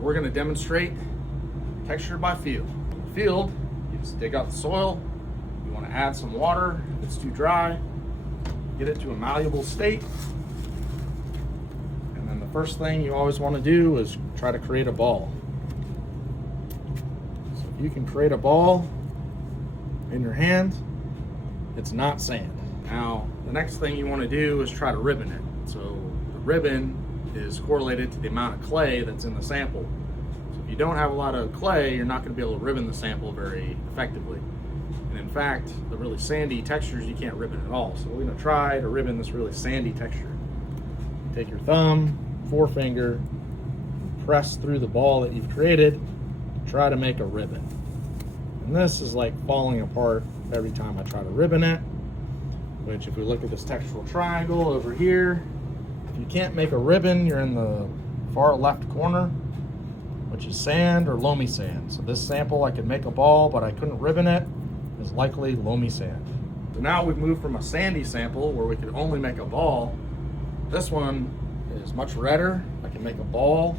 We're going to demonstrate texture by field. In the field, you just dig out the soil. You want to add some water. If it's too dry, get it to a malleable state. And then the first thing you always want to do is try to create a ball. So if you can create a ball in your hand, it's not sand. Now, the next thing you want to do is try to ribbon it. So the ribbon is correlated to the amount of clay that's in the sample. So if you don't have a lot of clay, you're not going to be able to ribbon the sample very effectively. And in fact, the really sandy textures you can't ribbon at all. So we're going to try to ribbon this really sandy texture. Take your thumb, forefinger, press through the ball that you've created, try to make a ribbon. And this is like falling apart every time I try to ribbon it, which if we look at this textural triangle over here, if you can't make a ribbon, you're in the far left corner, which is sand or loamy sand. So this sample, I could make a ball, but I couldn't ribbon it, is likely loamy sand. So now we've moved from a sandy sample where we could only make a ball. This one is much redder. I can make a ball.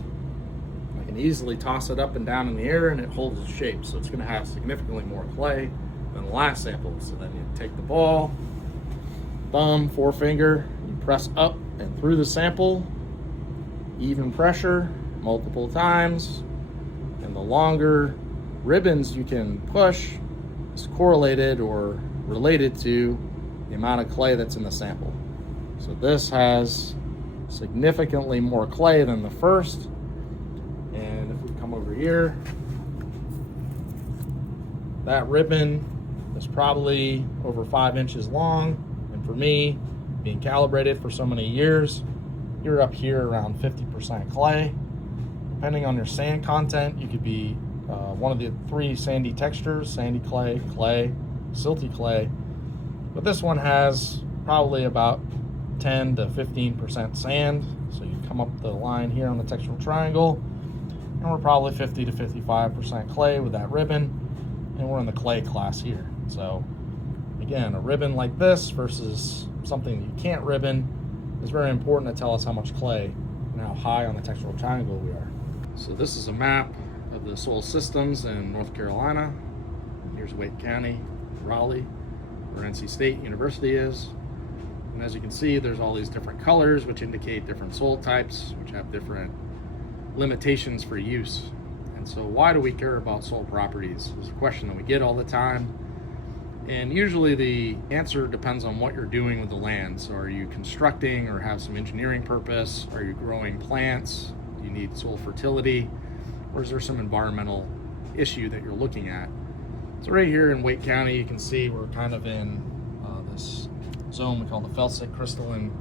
I can easily toss it up and down in the air and it holds its shape. So it's going to have significantly more clay than the last sample. So then you take the ball, thumb, forefinger, you press up and through the sample, even pressure, multiple times. And the longer ribbons you can push is correlated or related to the amount of clay that's in the sample. So this has significantly more clay than the first. And if we come over here, that ribbon is probably over 5 inches long. And for me, being calibrated for so many years, you're up here around 50% clay. Depending on your sand content, you could be one of the 3 sandy textures: sandy clay, clay, silty clay. But this one has probably about 10 to 15% sand. So you come up the line here on the textural triangle, and we're probably 50 to 55% clay with that ribbon, and we're in the clay class here. So again, a ribbon like this versus something that you can't ribbon is very important to tell us how much clay and how high on the textural triangle we are. So this is a map of the soil systems in North Carolina. Here's Wake County, Raleigh, where NC State University is. And as you can see, there's all these different colors which indicate different soil types, which have different limitations for use. And so why do we care about soil properties? It's a question that we get all the time. And usually the answer depends on what you're doing with the land. So are you constructing or have some engineering purpose? Are you growing plants? Do you need soil fertility? Or is there some environmental issue that you're looking at? So right here in Wake County, you can see we're kind of in this zone we call the felsic crystalline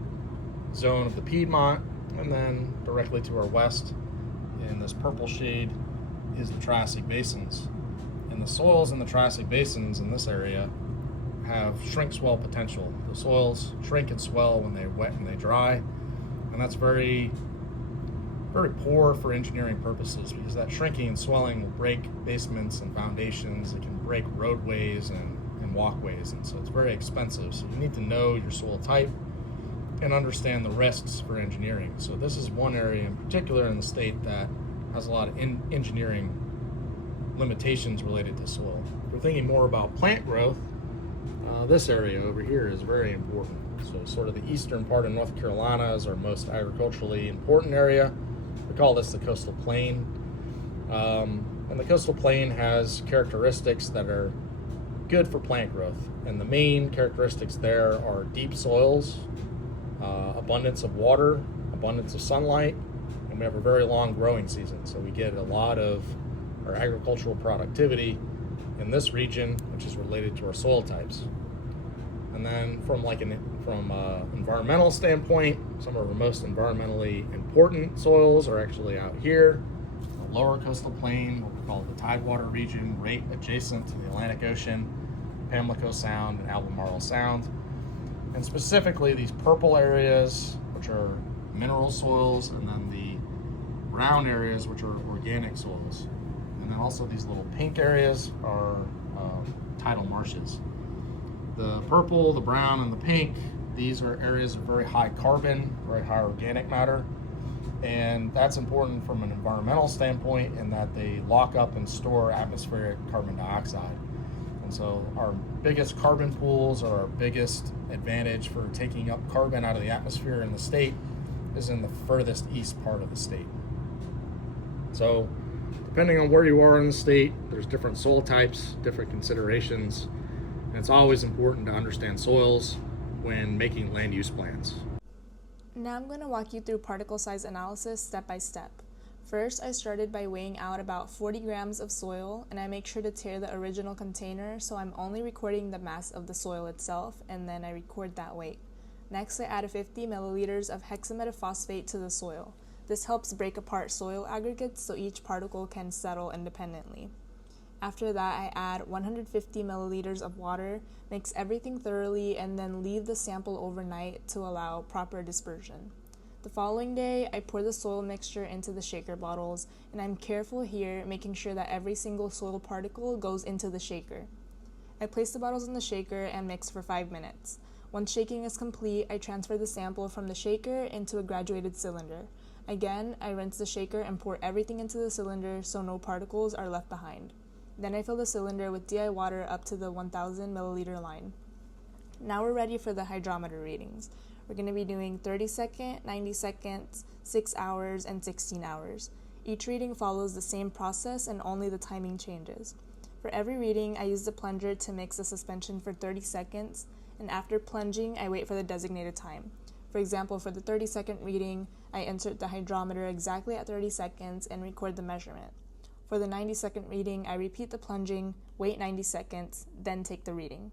zone of the Piedmont. And then directly to our west in this purple shade is the Triassic basins. And the soils in the Triassic basins in this area have shrink swell potential. The soils shrink and swell when they wet and they dry. And that's very poor for engineering purposes, because that shrinking and swelling will break basements and foundations. It can break roadways and walkways, and so it's very expensive. So you need to know your soil type and understand the risks for engineering. So this is one area in particular in the state that has a lot of engineering limitations related to soil. If we're thinking more about plant growth, this area over here is very important. So sort of the eastern part of North Carolina is our most agriculturally important area. We call this the coastal plain. And the coastal plain has characteristics that are good for plant growth. And the main characteristics there are deep soils, abundance of water, abundance of sunlight, and we have a very long growing season. So we get a lot of our agricultural productivity in this region, which is related to our soil types. And then from environmental standpoint, some of our most environmentally important soils are actually out here, the lower coastal plain, what we call the Tidewater region, right adjacent to the Atlantic Ocean, Pamlico Sound and Albemarle Sound. And specifically these purple areas, which are mineral soils, and then the brown areas, which are organic soils. And then also these little pink areas are tidal marshes. The purple, the brown, and the pink, these are areas of very high carbon, very high organic matter. And that's important from an environmental standpoint in that they lock up and store atmospheric carbon dioxide. And so our biggest carbon pools, or our biggest advantage for taking up carbon out of the atmosphere in the state, is in the furthest east part of the state. So depending on where you are in the state, there's different soil types, different considerations, and it's always important to understand soils when making land use plans. Now I'm going to walk you through particle size analysis step by step. First, I started by weighing out about 40 grams of soil, and I make sure to tear the original container so I'm only recording the mass of the soil itself, and then I record that weight. Next, I add 50 milliliters of hexametaphosphate to the soil. This helps break apart soil aggregates so each particle can settle independently. After that, I add 150 milliliters of water, mix everything thoroughly, and then leave the sample overnight to allow proper dispersion. The following day, I pour the soil mixture into the shaker bottles, and I'm careful here, making sure that every single soil particle goes into the shaker. I place the bottles in the shaker and mix for 5 minutes. Once shaking is complete, I transfer the sample from the shaker into a graduated cylinder. Again, I rinse the shaker and pour everything into the cylinder so no particles are left behind. Then I fill the cylinder with DI water up to the 1000 milliliter line. Now we're ready for the hydrometer readings. We're going to be doing 30 second, 90 seconds, 6 hours, and 16 hours. Each reading follows the same process and only the timing changes. For every reading, I use the plunger to mix the suspension for 30 seconds, and after plunging, I wait for the designated time. For example, for the 30-second reading, I insert the hydrometer exactly at 30 seconds and record the measurement. For the 90-second reading, I repeat the plunging, wait 90 seconds, then take the reading.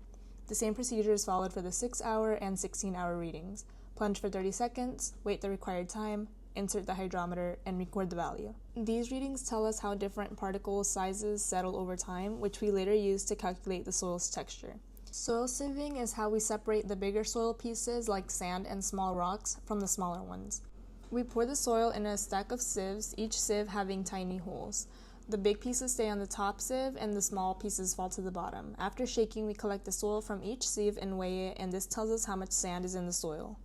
The same procedure is followed for the 6-hour and 16-hour readings. Plunge for 30 seconds, wait the required time, insert the hydrometer, and record the value. These readings tell us how different particle sizes settle over time, which we later use to calculate the soil's texture. Soil sieving is how we separate the bigger soil pieces like sand and small rocks from the smaller ones. We pour the soil in a stack of sieves, each sieve having tiny holes. The big pieces stay on the top sieve and the small pieces fall to the bottom. After shaking, we collect the soil from each sieve and weigh it, and this tells us how much sand is in the soil.